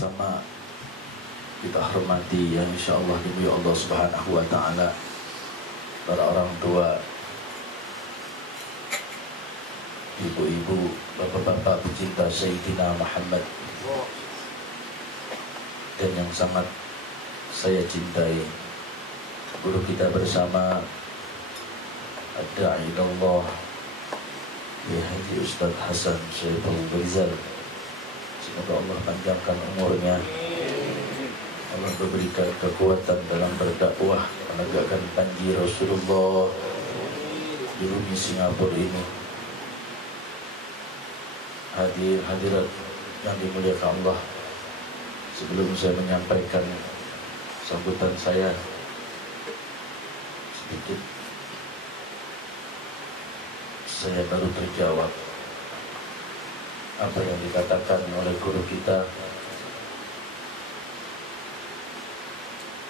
sama-sama kita hormati yang insya Allah demi Allah Subhanahu wa Ta'ala, para orang tua, ibu-ibu, bapak-bapak pecinta Sayyidina Muhammad, dan yang sangat saya cintai, guru kita bersama Ad-Da'i ilallah ya Haji Ustaz Hasan Syaiful Rizal. Semoga Allah panjangkan umurnya, Allah memberikan kekuatan dalam berdakwah, menegakkan janji Rasulullah di bumi Singapura ini. Hadirat yang dimuliakan Allah, sebelum saya menyampaikan sambutan saya, sedikit saya baru terjawab apa yang dikatakan oleh guru kita.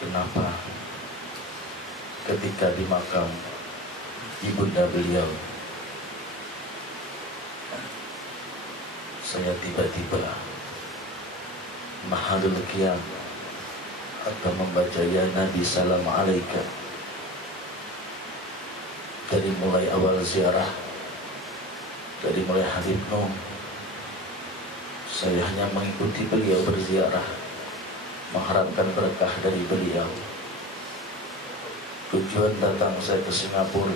Kenapa ketika di makam ibunda beliau saya tiba-tiba mahadul qiyam atau membaca ya Nabi salam alaika dari mulai awal ziarah, dari mulai Habib Nom, saya hanya mengikuti beliau berziarah, mengharapkan berkah dari beliau. Tujuan datang saya ke Singapura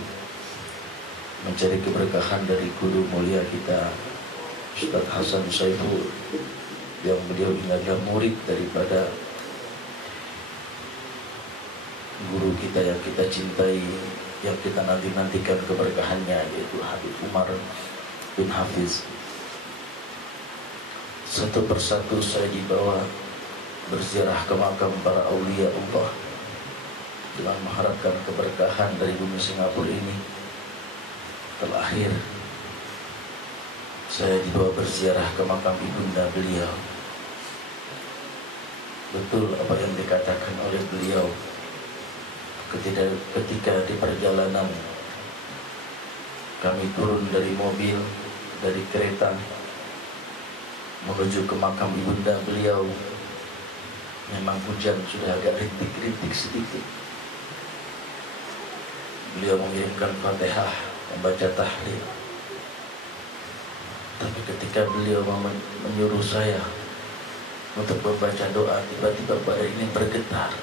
mencari keberkahan dari guru mulia kita Ustaz Hasan Syaiful, yang beliau ini adalah murid daripada guru kita yang kita cintai, yang kita nantikan keberkahannya, yaitu Habib Umar bin Hafiz. Satu persatu saya dibawa berziarah ke makam para aulia Allah dengan mengharapkan keberkahan dari bumi Singapura ini. Terakhir saya dibawa berziarah ke makam ibunda beliau. Betul apa yang dikatakan oleh beliau ketika di perjalanan kami turun dari mobil, dari kereta menuju ke makam ibunda beliau. Memang hujan sudah agak rintik-rintik sedikit. Beliau mengirimkan Fatihah, membaca tahlil. Tapi ketika beliau menyuruh saya untuk membaca doa, tiba-tiba badan ini bergetar.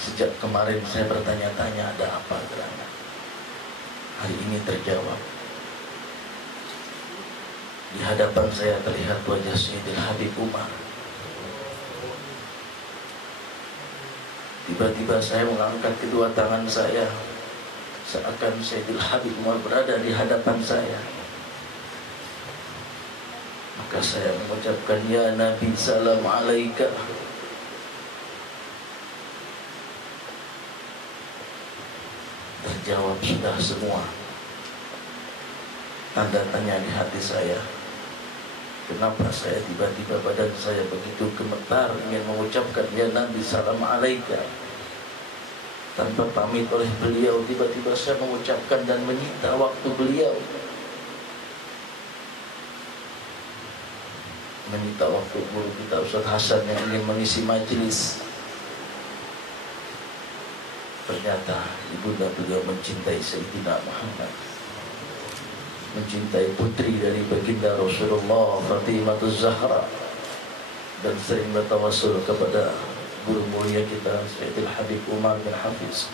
Sejak kemarin saya bertanya-tanya ada apa gerangan. Hari ini terjawab. Di hadapan saya terlihat wajah Sayyidil Habib Umar. Tiba-tiba saya mengangkat kedua tangan saya, seakan Sayyidil Habib Umar berada di hadapan saya. Maka saya mengucapkan ya Nabi salam alaika. Terjawab sudah semua. Tanda tanya di hati saya. Kenapa saya tiba-tiba badan saya begitu gemetar ingin mengucapkan ya Nabi salam alaika. Tanpa pamit oleh beliau, tiba-tiba saya mengucapkan dan menyita waktu beliau, menyita waktu guru kita Ustaz Hasan yang ingin mengisi majelis. Ternyata ibunda beliau mencintai Sayyidina Muhammad, mencintai putri dari baginda Rasulullah Fatimah Zahra, dan sering bertawassul kepada guru mulia kita Sayyidil Habib Umar bin Hafiz.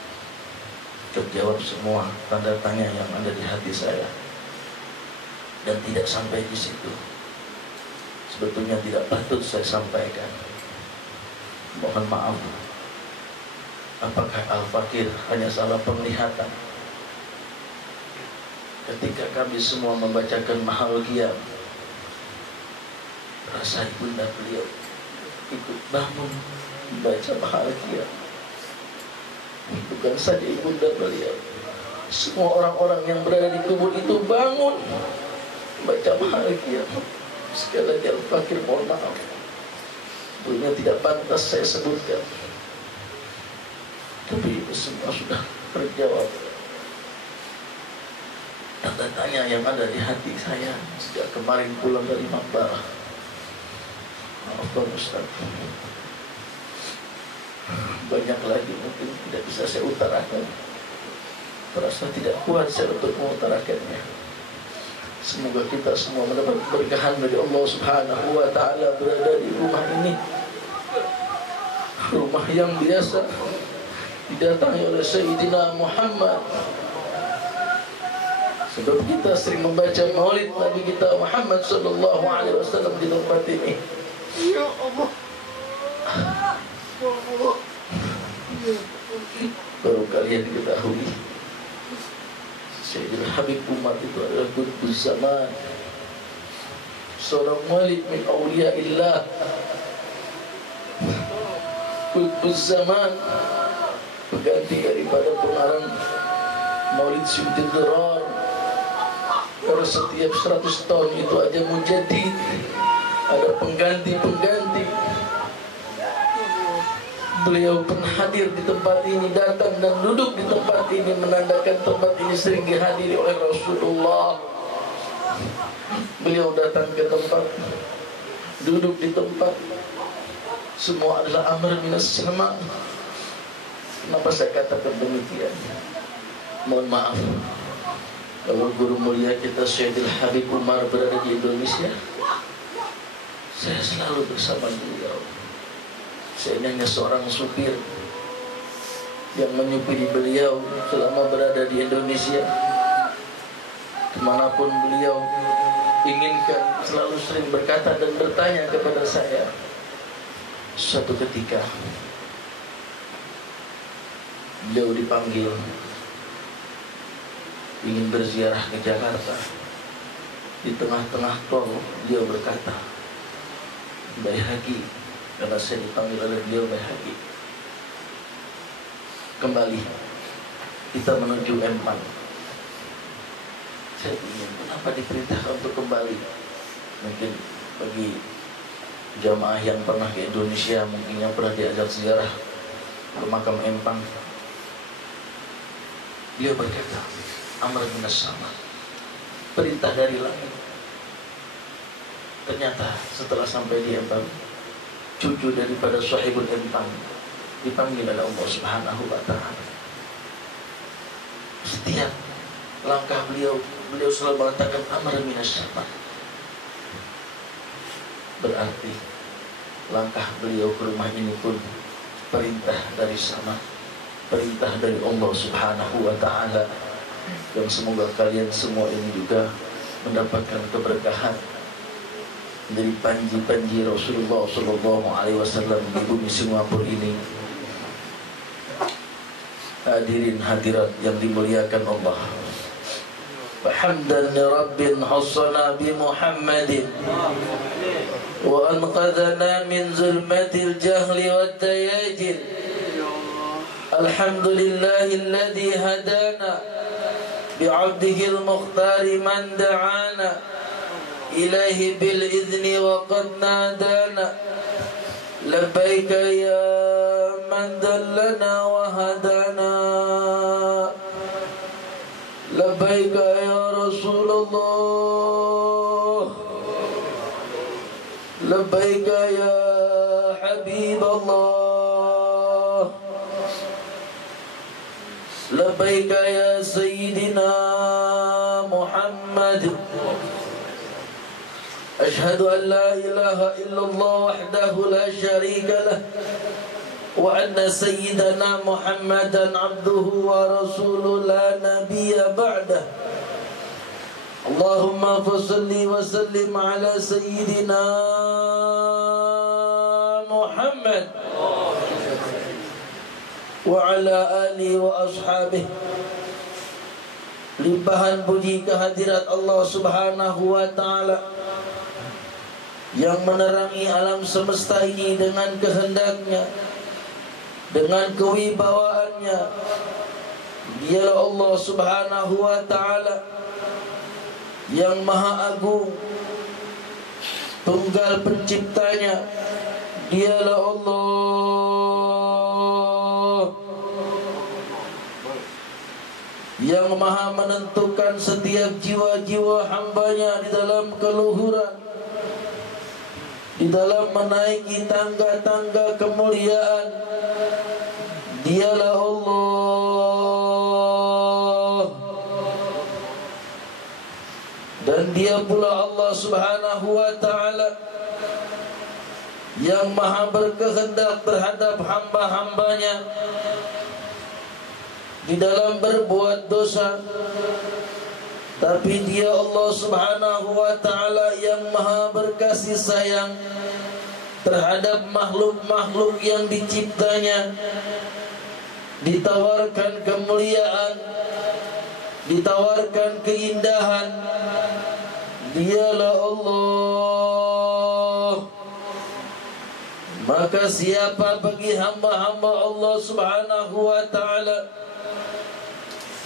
Terjawab semua tanda tanya yang ada di hati saya. Dan tidak sampai di situ. Sebetulnya tidak patut saya sampaikan. Mohon maaf. Apakah Al-Fakir hanya salah penglihatan ketika kami semua membacakan mahal qiyam? Rasa ibunda beliau ikut bangun membaca mahal qiyam. Bukan saja ibunda beliau, semua orang-orang yang berada di kubur itu bangun membaca mahal qiyam. Sekali lagi Al-Fakir mohon maaf, sebetulnya tidak pantas saya sebutkan, tapi itu semua sudah terjawab. tanda-tanya yang ada di hati saya sejak kemarin pulang dari Mambarah. Maafkan Ustaz, banyak lagi mungkin tidak bisa saya utarakan. Terasa tidak kuat saya untuk mengutarakannya. Semoga kita semua mendapat keberkahan dari Allah Subhanahu wa Ta'ala berada di rumah ini, rumah yang biasa didatangi oleh Sayyidina Muhammad. Sebab kita sering membaca maulid Nabi kita Muhammad sallallahu alaihi wasallam di tempat ini. Ya Allah. Baru kalian ketahui Sayyidina Habib Umar itu adalah qutbuz zaman, seorang wali min awliyaillah, qutbuz zaman, pengganti daripada pengarang Maulid Syuting Durar. Kalau setiap 100 tahun itu ada mujaddid, ada pengganti-pengganti. Beliau pernah hadir di tempat ini, datang dan duduk di tempat ini, menandakan tempat ini sering dihadiri oleh Rasulullah. Beliau datang ke tempat, duduk di tempat, semua adalah amr minas sama. Kenapa saya katakan demikian? Mohon maaf kalau guru mulia kita Syedil Habib Umar berada di Indonesia, saya selalu bersama beliau. Saya hanya seorang supir yang menyupiri beliau selama berada di Indonesia. Kemanapun beliau inginkan, selalu sering berkata dan bertanya kepada saya. Suatu ketika beliau dipanggil ingin berziarah ke Jakarta. Di tengah-tengah tol beliau berkata, Baihaqi, karena saya dipanggil oleh beliau Baihaqi, kembali kita menuju Empang. Saya ingin, kenapa diperintahkan untuk kembali? Mungkin bagi jamaah yang pernah ke Indonesia, mungkin yang pernah diajak ziarah ke makam Empang, beliau berkata, amr minas sama, perintah dari langit. Ternyata setelah sampai di Empang, cucu daripada Sahibul Empang dipanggil oleh Allah Subhanahu wa Ta'ala. Setiap langkah beliau selalu mengatakan amr minas sama. Berarti langkah beliau ke rumah ini pun perintah dari sama, perintah dari Allah Subhanahu wa Ta'ala. Dan semoga kalian semua ini juga mendapatkan keberkahan dari panji-panji Rasulullah sallallahu alaihi wasallam di bumi Singapura ini. Hadirin hadirat yang dimuliakan Allah, hamdan li rabbil hassana bi Muhammadin wa anqadhana min zulmatil jahli wat tayajin. Alhamdulillahilladzi hadana بعبده المختار من دعانا إليه بالإذن وقد نادانا لبيك يا من دلنا وهدانا لبيك يا رسول الله لبيك يا حبيب الله لبيك يا سيدنا محمد أشهد أن لا إله إلا الله وحده لا شريك له وأن سيدنا محمدا عبده ورسوله لا نبي بعده اللهم فصل وسلم على سيدنا محمد wa ala alihi wa ashabih. Limpahan puji kehadirat Allah Subhanahu wa Ta'ala yang menerangi alam semesta ini dengan kehendaknya, dengan kewibawaannya. Dialah Allah Subhanahu wa Ta'ala yang maha agung, tunggal penciptanya. Dialah Allah yang maha menentukan setiap jiwa-jiwa hambanya di dalam keluhuran, di dalam menaiki tangga-tangga kemuliaan. Dialah Allah, dan Dia pula Allah Subhanahu wa ta'ala yang maha berkehendak terhadap hamba-hambanya di dalam berbuat dosa. Tapi Dia Allah Subhanahu wa ta'ala yang maha berkasih sayang terhadap makhluk-makhluk yang diciptanya. Ditawarkan kemuliaan, ditawarkan keindahan. Dialah Allah. Maka siapa bagi hamba-hamba Allah Subhanahu wa ta'ala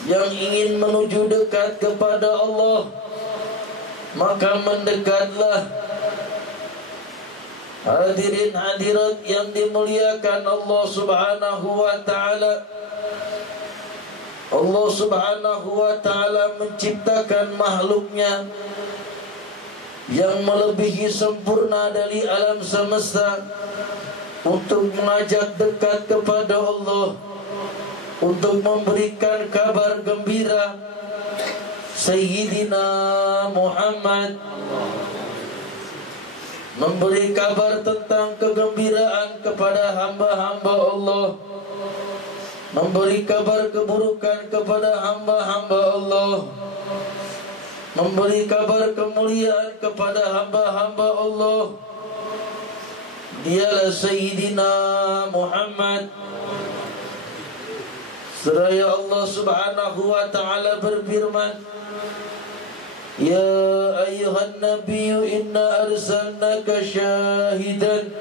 yang ingin menuju dekat kepada Allah, maka mendekatlah. Hadirin hadirat yang dimuliakan Allah Subhanahu wa ta'ala, Allah Subhanahu wa ta'ala menciptakan makhluknya yang melebihi sempurna dari alam semesta untuk mengajak dekat kepada Allah, untuk memberikan kabar gembira. Sayyidina Muhammad memberi kabar tentang kegembiraan kepada hamba-hamba Allah, memberi kabar keburukan kepada hamba-hamba Allah, memberi kabar kemuliaan kepada hamba-hamba Allah. Dialah Sayyidina Muhammad. Seraya Allah Subhanahu wa ta'ala berfirman, Ya ayyuhan nabiyyu inna arsalnaka syahidan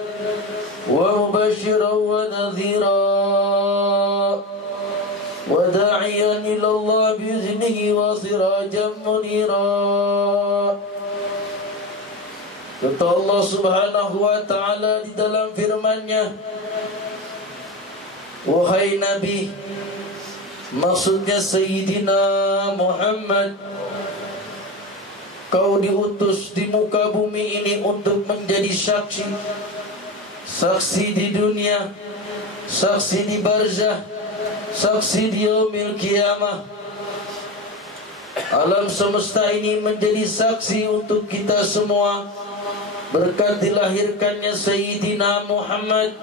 wa mubashiran wa nadhira wa da'iyan ila Allah bi'iznihi wa sirajan munira. Kata Allah Subhanahu wa ta'ala di dalam firman-Nya, wahai Nabi, maksudnya Sayyidina Muhammad, kau diutus di muka bumi ini untuk menjadi saksi. Saksi di dunia, saksi di barzah, saksi di yaumil qiyamah. Alam semesta ini menjadi saksi untuk kita semua berkat dilahirkannya Sayyidina Muhammad.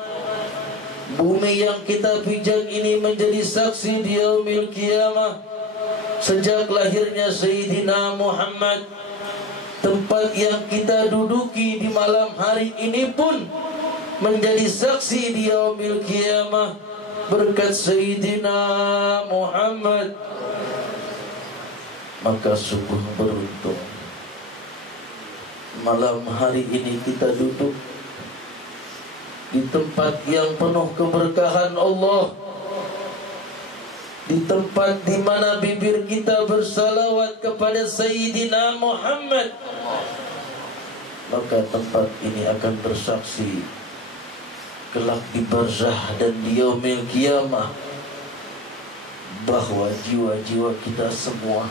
Bumi yang kita pijak ini menjadi saksi di yaumil qiyamah sejak lahirnya Sayyidina Muhammad. Tempat yang kita duduki di malam hari ini pun menjadi saksi di yaumil qiyamah berkat Sayyidina Muhammad. Maka sungguh beruntung malam hari ini kita duduk di tempat yang penuh keberkahan Allah, di tempat di mana bibir kita bersalawat kepada Sayyidina Muhammad. Maka tempat ini akan bersaksi kelak di barzah dan di yaumil qiyamah bahwa jiwa-jiwa kita semua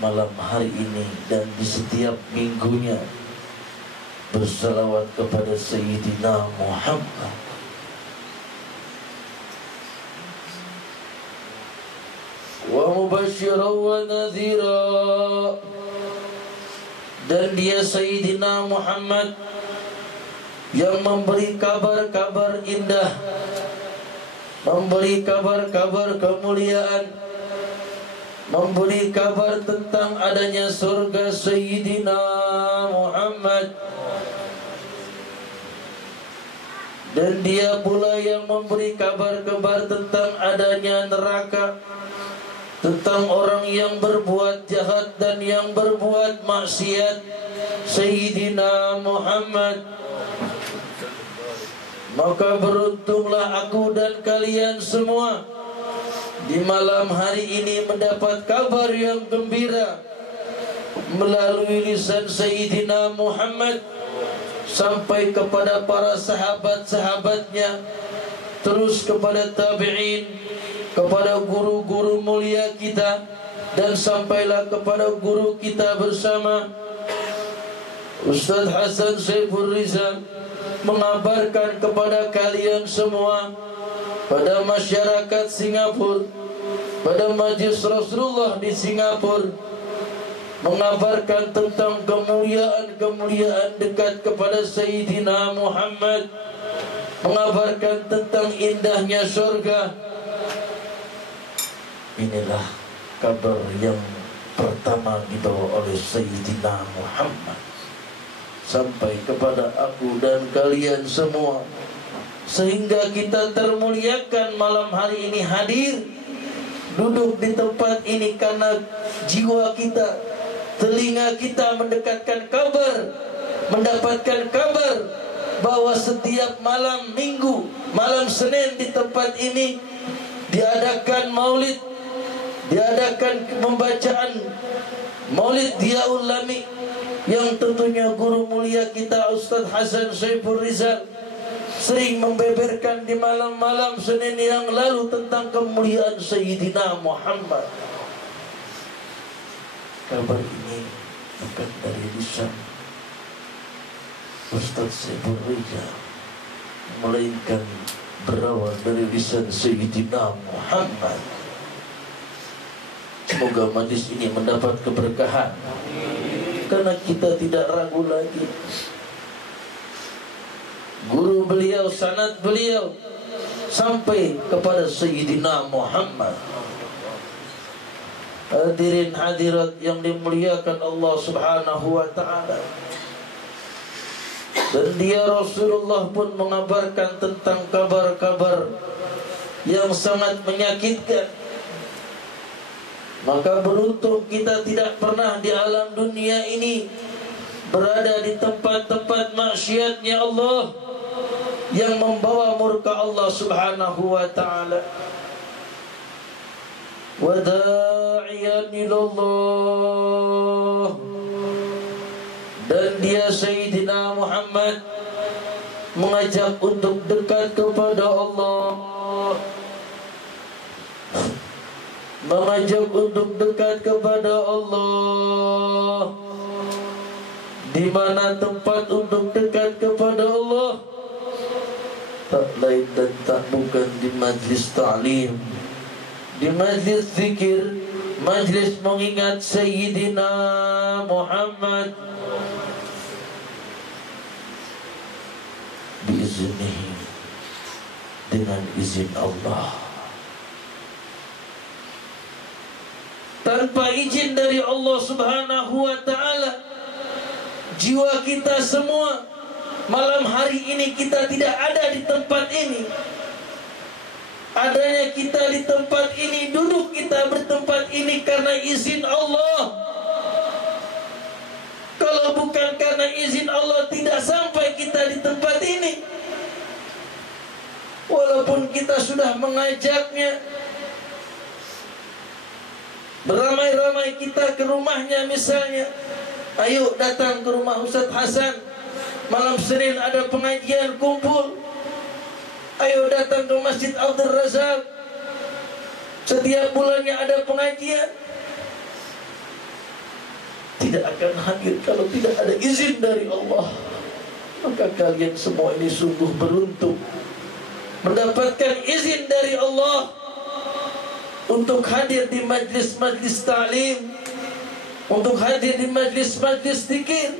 malam hari ini dan di setiap minggunya bersalawat kepada Sayyidina Muhammad. Wa mubashiran wa nadhira, dan Dia Sayyidina Muhammad yang memberi kabar-kabar indah, memberi kabar-kabar kemuliaan, memberi kabar tentang adanya surga Sayyidina Muhammad. Dan Dia pula yang memberi kabar-kabar tentang adanya neraka, tentang orang yang berbuat jahat dan yang berbuat maksiat, Sayyidina Muhammad. Maka beruntunglah aku dan kalian semua di malam hari ini mendapat kabar yang gembira melalui lisan Sayyidina Muhammad sampai kepada para sahabat-sahabatnya, terus kepada tabi'in, kepada guru-guru mulia kita, dan sampailah kepada guru kita bersama Ustaz Hasan Saiful Rizal, mengabarkan kepada kalian semua, pada masyarakat Singapura, pada Majlis Rasulullah di Singapura, mengabarkan tentang kemuliaan-kemuliaan dekat kepada Sayyidina Muhammad, mengabarkan tentang indahnya surga. Inilah kabar yang pertama dibawa oleh Sayyidina Muhammad sampai kepada aku dan kalian semua, sehingga kita termuliakan malam hari ini hadir duduk di tempat ini karena jiwa kita, telinga kita mendekatkan kabar, mendapatkan kabar bahwa setiap malam Minggu, malam Senin di tempat ini diadakan maulid, diadakan pembacaan maulid Diyaul Lami, yang tentunya guru mulia kita Ustaz Hasan Saiful Rizal sering membeberkan di malam-malam Senin yang lalu tentang kemuliaan Sayyidina Muhammad. Kabar ini bukan dari lisan Ustaz Saiful Rizal, melainkan berawal dari lisan Sayyidina Muhammad. Semoga majlis ini mendapat keberkahan, karena kita tidak ragu lagi. Guru beliau, sanad beliau sampai kepada Sayyidina Muhammad. Hadirin hadirat yang dimuliakan Allah Subhanahu wa ta'ala. Dan dia Rasulullah pun mengabarkan tentang kabar-kabar yang sangat menyakitkan. Maka beruntung kita tidak pernah di alam dunia ini berada di tempat-tempat maksiatnya Allah yang membawa murka Allah Subhanahu wa ta'ala. Wa da'iyan ilallah, dan dia Sayyidina Muhammad mengajak untuk dekat kepada Allah, mengajak untuk dekat kepada Allah. Di mana tempat untuk dekat kepada Allah? Tak lain dan tak bukan di majlis ta'lim, di majlis zikir, majlis mengingat Sayyidina Muhammad. Biiznihi, dengan izin Allah. Tanpa izin dari Allah Subhanahu wa ta'ala, jiwa kita semua malam hari ini kita tidak ada di tempat ini. Adanya kita di tempat ini, duduk kita bertempat ini karena izin Allah. Kalau bukan karena izin Allah, tidak sampai kita di tempat ini. Walaupun kita sudah mengajaknya, beramai-ramai kita ke rumahnya misalnya, ayo datang ke rumah Ustaz Hasan, malam Senin ada pengajian, kumpul. Ayo datang ke Masjid Abdul Razak, setiap bulannya ada pengajian. Tidak akan hadir kalau tidak ada izin dari Allah. Maka kalian semua ini sungguh beruntung mendapatkan izin dari Allah untuk hadir di majlis-majlis ta'lim, untuk hadir di majlis-majlis zikir.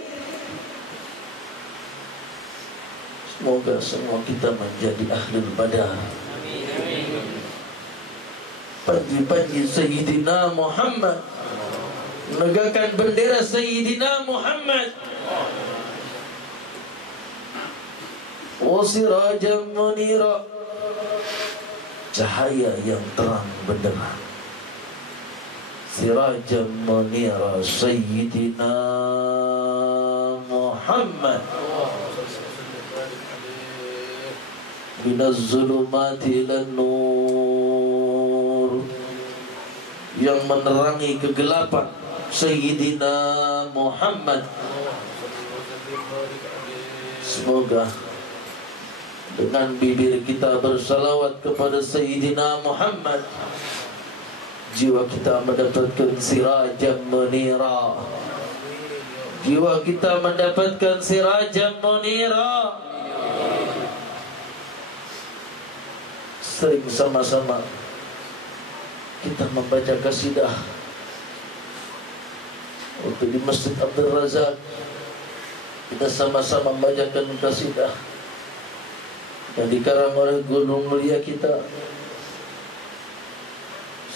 Semoga semua kita menjadi ahlul badar. Panji-panji Sayyidina Muhammad, menegakkan bendera Sayyidina Muhammad. Wa sirajan munira, cahaya yang terang benderang. Sirajan munira Sayyidina Muhammad, minaz zulumati ilan nur, yang menerangi kegelapan. Sayyidina Muhammad. Semoga dengan bibir kita bersalawat kepada Sayyidina Muhammad, jiwa kita mendapatkan sirajan munira. Jiwa kita mendapatkan sirajan munira. Sering sama-sama kita membaca qasidah untuk di Masjid Abdul Razak. Kita sama-sama membacakan qasidah yang dikarang oleh guru mulia kita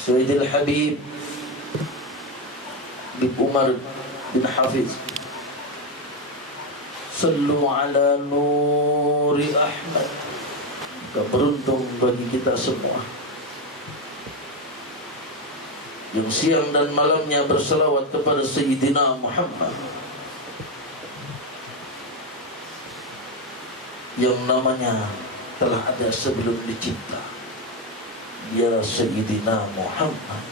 Sayyidil Habib Umar bin Hafiz. Sallu ala Nuri Ahmad. Beruntung bagi kita semua yang siang dan malamnya berselawat kepada Sayyidina Muhammad yang namanya telah ada sebelum dicipta. Dia Sayyidina Muhammad.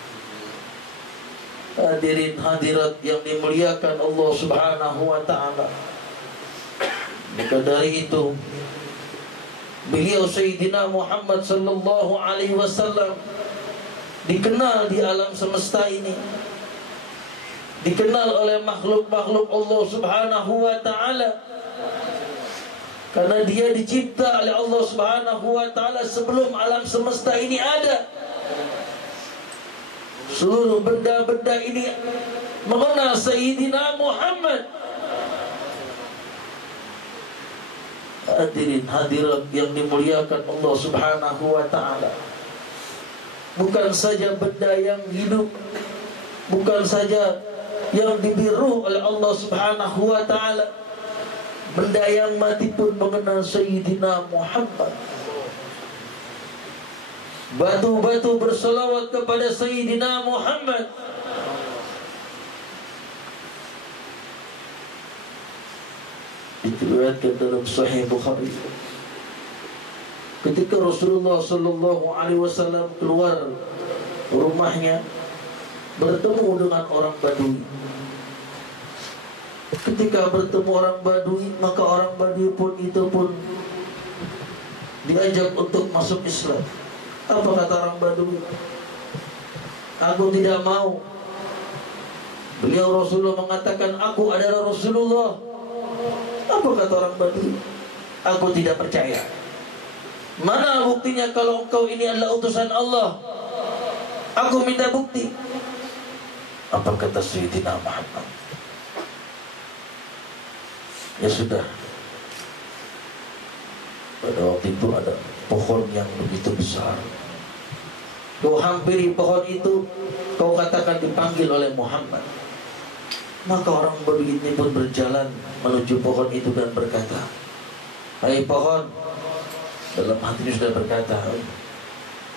Hadirin hadirat yang dimuliakan Allah Subhanahu wa ta'ala. Maka dari itu, beliau Sayyidina Muhammad sallallahu alaihi wasallam dikenal di alam semesta ini, dikenal oleh makhluk-makhluk Allah Subhanahu wa ta'ala, karena dia dicipta oleh Allah Subhanahu wa ta'ala sebelum alam semesta ini ada. Seluruh benda-benda ini mengenal Sayyidina Muhammad. Hadirin hadirat yang dimuliakan Allah Subhanahu wa ta'ala, bukan saja benda yang hidup, bukan saja yang diberi ruh oleh Allah Subhanahu wa ta'ala, benda yang mati pun mengenal Sayyidina Muhammad. Batu-batu bersolawat kepada Sayyidina Muhammad. Diriwayatkan dalam Sahih Bukhari, ketika Rasulullah sallallahu alaihi wasallam keluar rumahnya bertemu dengan orang Badui. Ketika bertemu orang Badui, maka orang Badui pun diajak untuk masuk Islam. Apa kata orang Badui? Aku tidak mau. Beliau Rasulullah mengatakan, aku adalah Rasulullah. Apa kata orang Badui? Aku tidak percaya. Mana buktinya kalau engkau ini adalah utusan Allah? Aku minta bukti. Apa kata Sayyidina Muhammad? Ya sudah. Pada waktu itu ada pohon yang begitu besar. Kau hampiri pohon itu, kau katakan dipanggil oleh Muhammad. Maka orang Badui ini pun berjalan menuju pohon itu dan berkata, hai pohon. Dalam hatinya sudah berkata,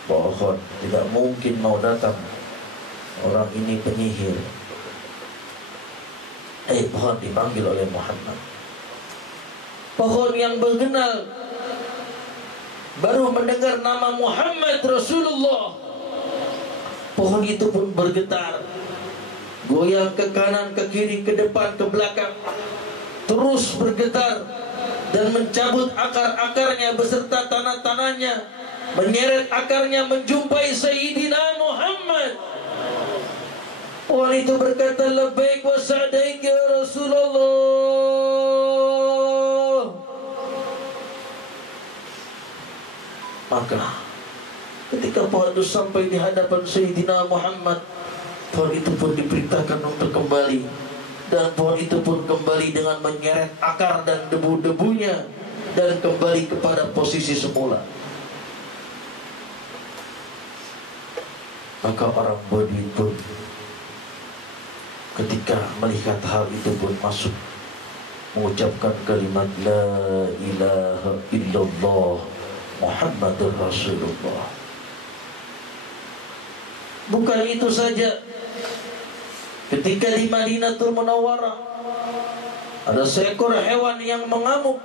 pohon tidak mungkin mau datang, orang ini penyihir. Pohon dipanggil oleh Muhammad. Pohon yang mengenal baru mendengar nama Muhammad Rasulullah, pohon itu pun bergetar, goyang ke kanan, ke kiri, ke depan, ke belakang, terus bergetar dan mencabut akar-akarnya beserta tanah-tanahnya, menyeret akarnya menjumpai Sayyidina Muhammad. Pohon itu berkata, labbaik wa sa'daik ya Rasulullah. Maka ketika pohon itu sampai di hadapan Sayyidina Muhammad, pohon itu pun diperintahkan untuk kembali. Dan pohon itu pun kembali dengan menyeret akar dan debu-debunya dan kembali kepada posisi semula. Maka orang Badui pun ketika melihat hal itu pun masuk mengucapkan kalimat La ilaha illallah Muhammadur Rasulullah. Bukan itu saja, ketika di Madinatul Munawwarah ada seekor hewan yang mengamuk,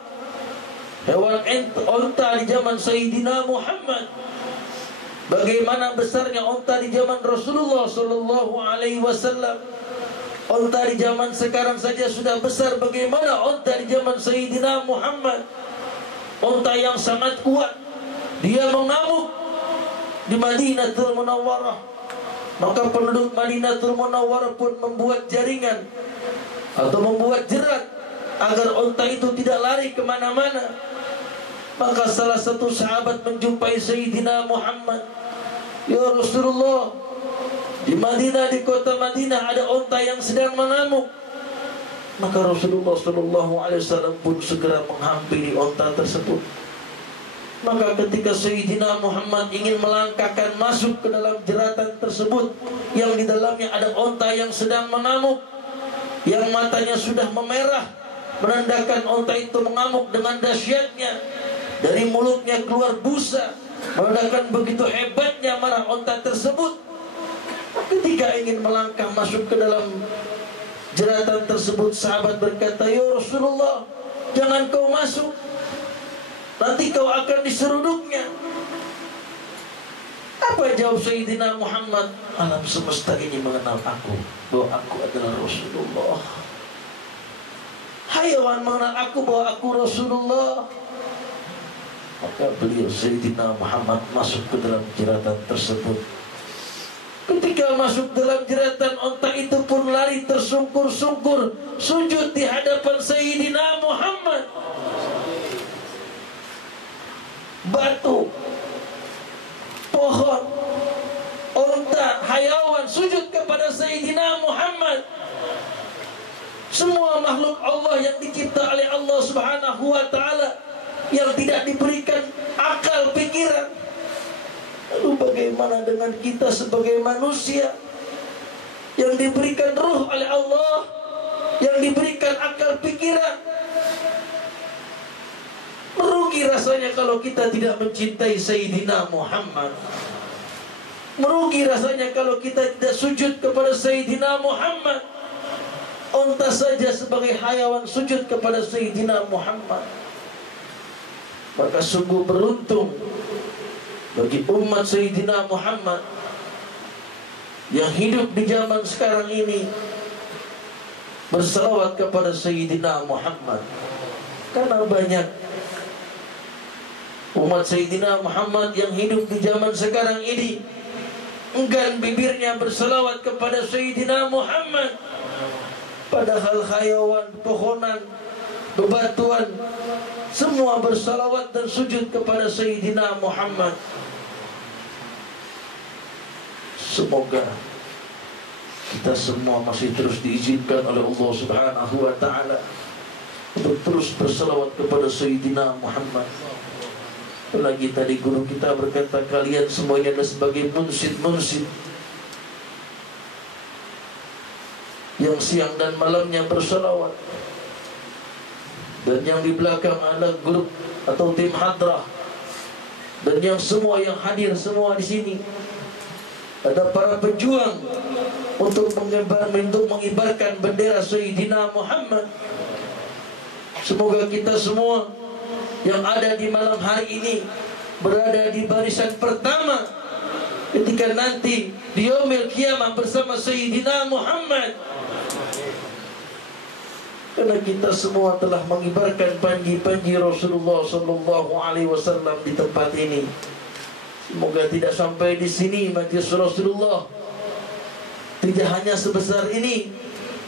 hewan onta di zaman Sayyidina Muhammad. Bagaimana besarnya onta di zaman Rasulullah sallallahu alaihi wasallam. Onta di zaman sekarang saja sudah besar, bagaimana onta di zaman Sayyidina Muhammad. unta yang sangat kuat. Dia mengamuk di Madinatul Munawwarah. Maka penduduk Madinatul Munawwarah pun membuat jaringan atau membuat jerat agar unta itu tidak lari kemana-mana. Maka salah satu sahabat menjumpai Sayyidina Muhammad. Ya Rasulullah, di Madinah, di kota Madinah ada unta yang sedang mengamuk. Maka Rasulullah SAW pun segera menghampiri unta tersebut. Maka ketika Sayyidina Muhammad ingin melangkahkan masuk ke dalam jeratan tersebut, yang di dalamnya ada unta yang sedang mengamuk, yang matanya sudah memerah, menandakan unta itu mengamuk dengan dahsyatnya. Dari mulutnya keluar busa, menandakan begitu hebatnya marah unta tersebut. Ketika ingin melangkah masuk ke dalam jeratan tersebut, sahabat berkata, ya Rasulullah, jangan kau masuk, nanti kau akan diseruduknya. Apa jawab Sayyidina Muhammad? Alam semesta ini mengenal aku, bahwa aku adalah Rasulullah. Hayawan mengenal aku, bahwa aku Rasulullah. Maka beliau Sayyidina Muhammad masuk ke dalam jeratan tersebut. Ketika masuk dalam jeratan, unta itu pun lari tersungkur-sungkur, sujud di hadapan Sayyidina Muhammad. Batu, pohon, unta, hayawan sujud kepada Sayyidina Muhammad. Semua makhluk Allah yang dicipta oleh Allah Subhanahu wa ta'ala, yang tidak diberikan akal pikiran. Lalu bagaimana dengan kita sebagai manusia yang diberikan ruh oleh Allah, yang diberikan akal pikiran? Merugi rasanya kalau kita tidak mencintai Sayyidina Muhammad. Merugi rasanya kalau kita tidak sujud kepada Sayyidina Muhammad. Unta saja sebagai hayawan sujud kepada Sayyidina Muhammad. Maka sungguh beruntung bagi umat Sayyidina Muhammad yang hidup di zaman sekarang ini bersalawat kepada Sayyidina Muhammad. Karena banyak umat Sayyidina Muhammad yang hidup di zaman sekarang ini enggan bibirnya bersalawat kepada Sayyidina Muhammad. Padahal hayawan, pohonan, bebatuan semua bersalawat dan sujud kepada Sayyidina Muhammad. Semoga kita semua masih terus diizinkan oleh Allah Subhanahu wa ta'ala untuk terus bersalawat kepada Sayyidina Muhammad. Apalagi tadi guru kita berkata, kalian semuanya adalah sebagai munsid-munsid yang siang dan malamnya bersalawat. Dan yang di belakang adalah grup atau tim hadrah. Dan yang semua yang hadir semua di sini ada para pejuang untuk mengibarkan bendera Sayyidina Muhammad. Semoga kita semua yang ada di malam hari ini berada di barisan pertama ketika nanti di yaumil qiyamah bersama Sayyidina Muhammad. Karena kita semua telah mengibarkan panji-panji Rasulullah SAW di tempat ini. Semoga tidak sampai di sini majlis Rasulullah tidak hanya sebesar ini.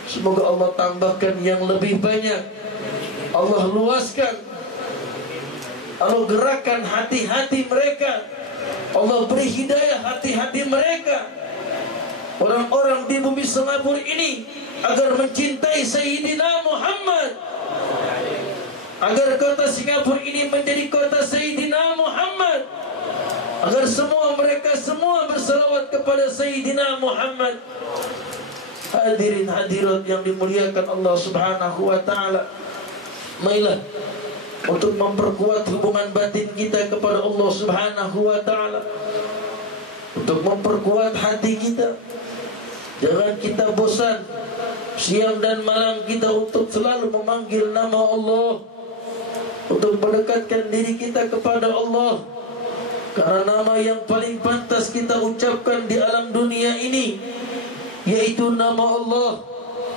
Semoga Allah tambahkan yang lebih banyak. Allah luaskan, Allah gerakkan hati-hati mereka. Allah beri hidayah hati-hati mereka. Orang-orang di bumi Singapura ini agar mencintai Sayyidina Muhammad, agar kota Singapura ini menjadi kota Sayyidina Muhammad, agar mereka semua bersalawat kepada Sayyidina Muhammad. Hadirin hadirat yang dimuliakan Allah Subhanahu wa ta'ala, marilah untuk memperkuat hubungan batin kita kepada Allah Subhanahu wa ta'ala, untuk memperkuat hati kita. Jangan kita bosan siang dan malam kita untuk selalu memanggil nama Allah, untuk mendekatkan diri kita kepada Allah. Karena nama yang paling pantas kita ucapkan di alam dunia ini yaitu nama Allah,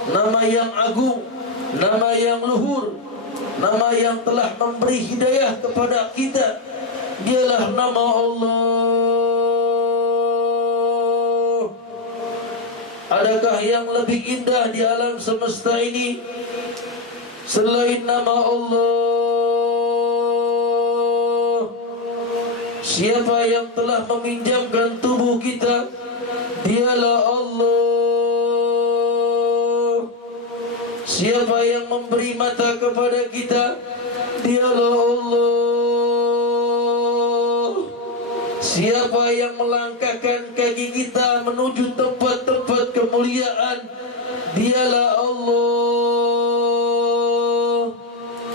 nama yang agung, nama yang luhur, nama yang telah memberi hidayah kepada kita, dialah nama Allah. Adakah yang lebih indah di alam semesta ini selain nama Allah? Siapa yang telah meminjamkan tubuh kita, dialah Allah. Siapa yang memberi mata kepada kita, dialah Allah. Siapa yang melangkahkan kaki kita menuju tempat-tempat kemuliaan, dialah Allah.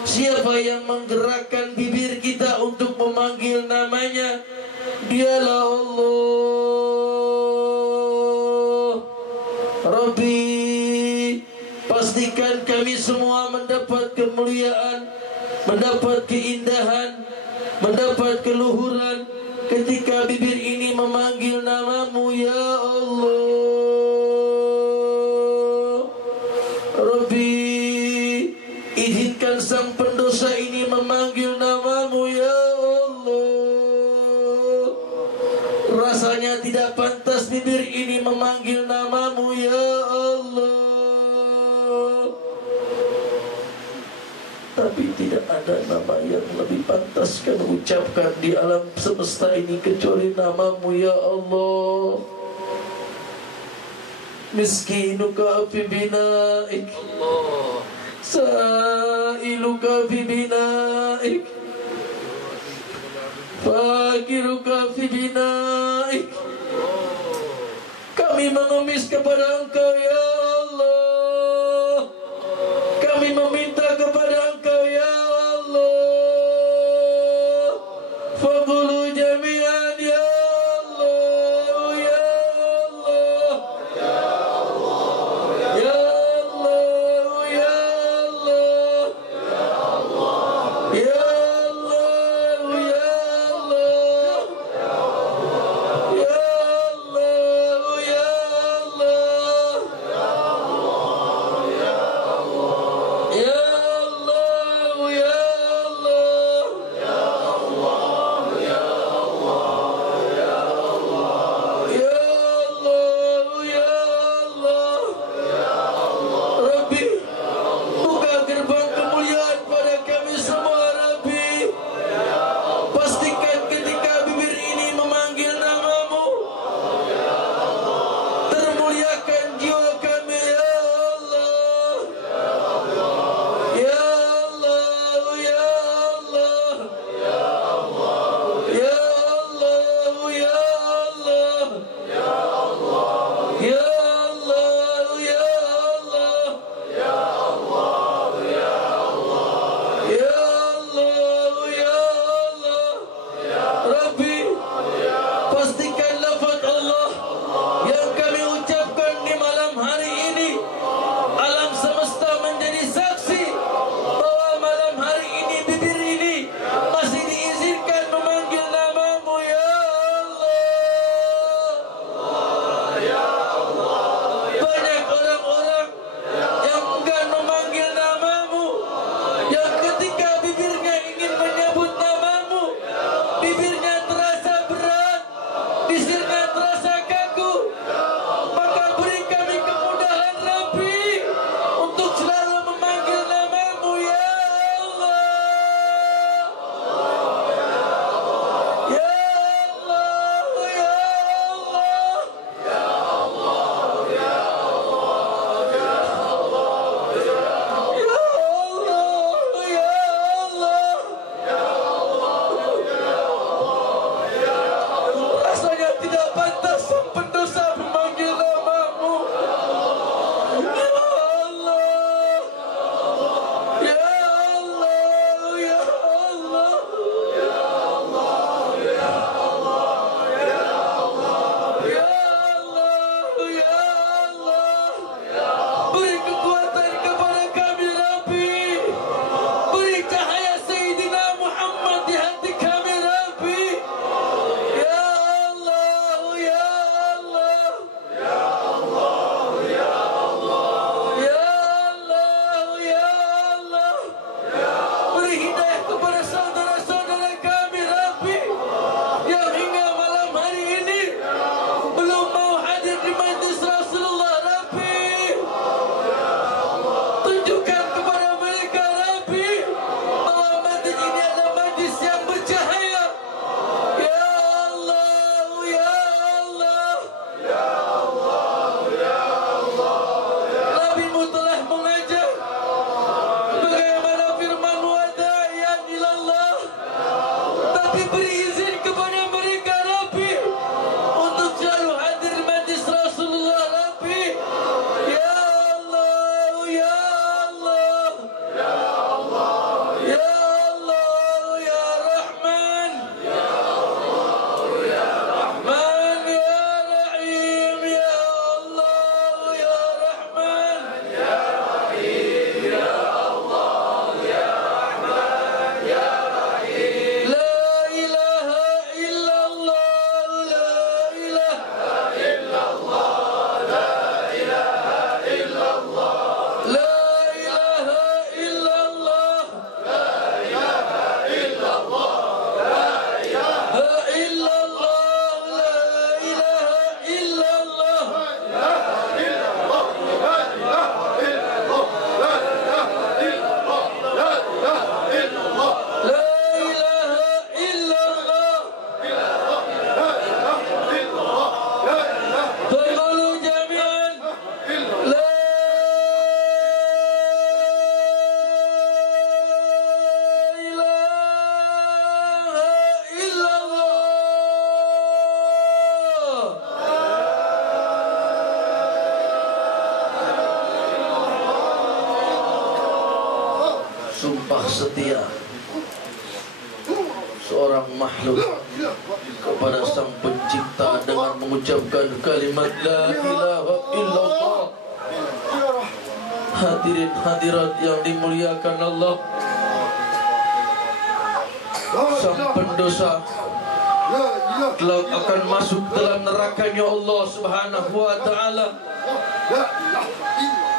Siapa yang menggerakkan bibir kita untuk memanggil namanya, dialah Allah. Rabbi, pastikan kami semua mendapat kemuliaan, mendapat keindahan, mendapat keluhuran ketika bibir ini memanggil namamu, ya Allah. Rabbi, izinkan sang pendosa ini memanggil namamu, ya Allah. Rasanya tidak pantas bibir ini memanggil namamu, ya Allah. Tapi tidak ada nama yang lebih pantas kami ucapkan di alam semesta ini kecuali namamu, ya Allah. Miskinuka fi binaik, sa'iluka fi binaik, fakiruka fi binaik. Kami mengemis kepada Engkau, ya Allah. Kami meminta kepada Engkau, ya Allah. Faqulu jami'an, ya Allah, ya Allah, ya Allah, ya Allah, ya Allah, ya Allah, ya Allah, ya Allah, ya Allah, ya Allah, ya Allah, sumpah setia seorang makhluk kepada Sang Pencipta dengan mengucapkan kalimat la ilaha illallah. Hadirin hadirat yang dimuliakan Allah, sang pendosa kelak akan masuk dalam nerakanya Allah Subhanahu wa ta'ala.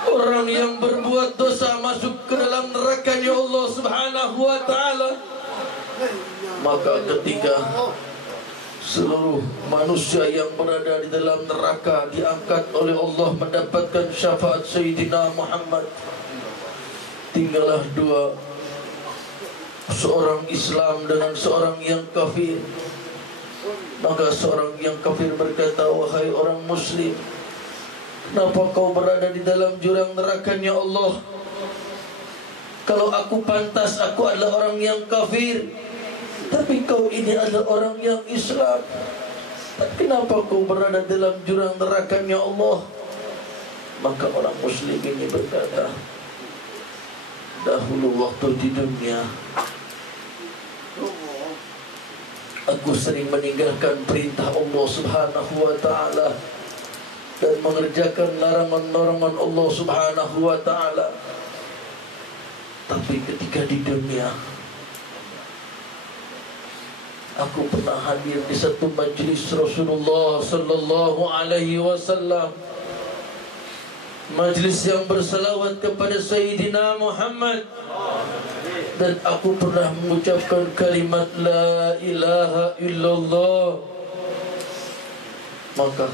Orang yang berbuat dosa masuk ke dalam nerakanya Allah Subhanahu wa ta'ala. Maka ketika seluruh manusia yang berada di dalam neraka diangkat oleh Allah mendapatkan syafaat Sayyidina Muhammad, tinggallah dua, seorang Islam dengan seorang yang kafir. Maka seorang yang kafir berkata, wahai orang muslim, kenapa kau berada di dalam jurang nerakanya Allah? Kalau aku pantas, aku adalah orang yang kafir, tapi kau ini adalah orang yang Islam. Kenapa kau berada dalam jurang nerakanya Allah? Maka orang muslim ini berkata, dahulu waktu di dunia aku sering meninggalkan perintah Allah Subhanahu wa ta'ala dan mengerjakan larangan-larangan Allah Subhanahu wa ta'ala. Tapi ketika di dunia aku pernah hadir di satu majlis Rasulullah sallallahu alaihi wasallam, majlis yang bersalawat kepada Sayyidina Muhammad, dan aku pernah mengucapkan kalimat la ilaha illallah. Maka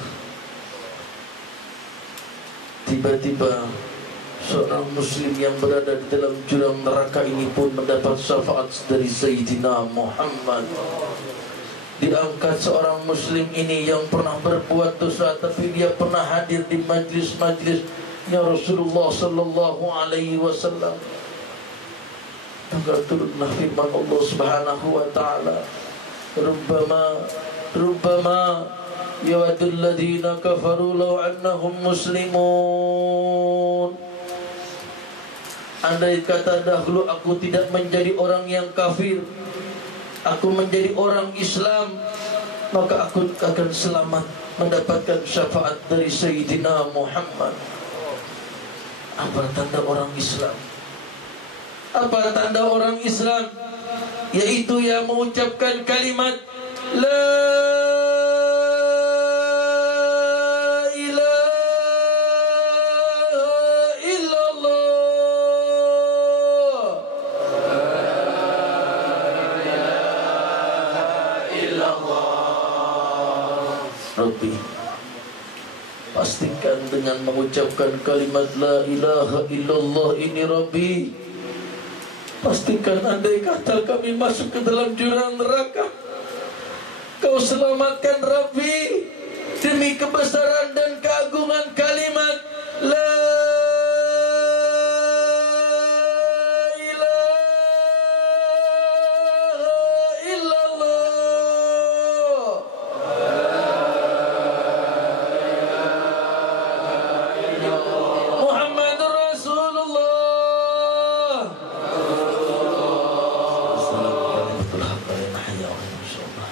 tiba-tiba seorang muslim yang berada di dalam jurang neraka ini pun mendapat syafaat dari Sayyidina Muhammad. Diangkat seorang muslim ini yang pernah berbuat dosa, tapi dia pernah hadir di majlis-majlisnya Rasulullah sallallahu alaihi wasallam. Maka turunlah firman Allah Subhanahu wa ta'ala, Rubbama yawadul ladhina kafaru law annahum muslimun. Andai kata dahulu aku tidak menjadi orang yang kafir, aku menjadi orang Islam, maka aku akan selamat mendapatkan syafaat dari Sayyidina Muhammad. Apa tanda orang Islam? Apa tanda orang Islam? Yaitu yang mengucapkan kalimat la ilaha illallah. Rabbi, pastikan dengan mengucapkan kalimat la ilaha illallah ini, Rabbi, pastikan andai kata kami masuk ke dalam jurang neraka, Kau selamatkan Rabbi, demi kebesaran dan keagungan kalimat la ilaha illallah. Muhammadur Rasulullah.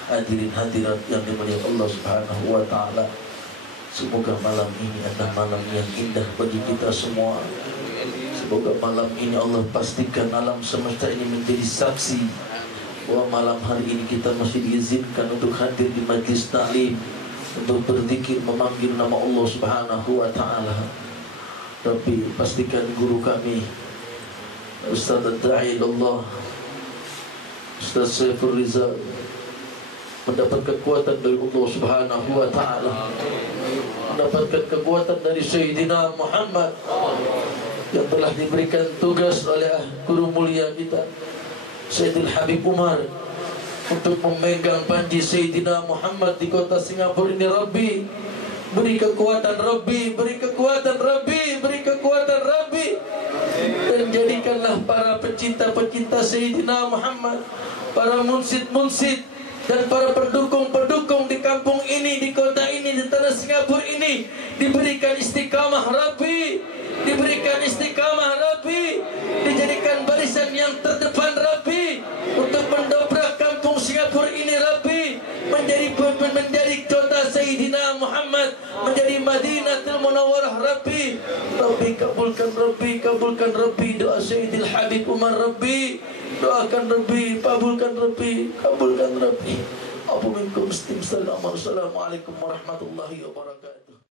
Hadirin hadirat yang dimuliakan Allah Subhanahu wa ta'ala, semoga malam ini adalah malam yang indah bagi kita semua. Semoga malam ini Allah pastikan alam semesta ini menjadi saksi bahwa malam hari ini kita masih diizinkan untuk hadir di majlis ta'lim, untuk berzikir memanggil nama Allah Subhanahu wa ta'ala. Rabbi, pastikan guru kami Ustaz Ad-Da'i Allah, Ustaz Saiful Riza, mendapat kekuatan dari Allah Subhanahu wa ta'ala, mendapatkan kekuatan dari Sayyidina Muhammad yang telah diberikan tugas oleh guru mulia kita Sayyidil Habib Umar untuk memegang panji Sayyidina Muhammad di kota Singapura ini. Rabbi, beri kekuatan Rabbi, beri kekuatan Rabbi, beri kekuatan Rabbi, dan jadikanlah para pecinta-pecinta Sayyidina Muhammad, para munsid-munsid dan para pendukung-pendukung di kampung ini, di kota ini, di tanah Singapura ini diberikan istiqamah Rabbi, diberikan istiqamah Rabbi, dijadikan barisan yang yang terdepan Rabbi, untuk mendobrak kampung Singapura ini Rabbi, menjadi kota Sayyidina Muhammad, menjadi Madinatul Munawwarah Rabbi. Rabbi kabulkan Rabbi doa Sayyidil Habib Umar Rabbi, doakan Rabbi, kabulkan Rabbi. Abu minkum Assalamualaikum warahmatullahi wabarakatuh.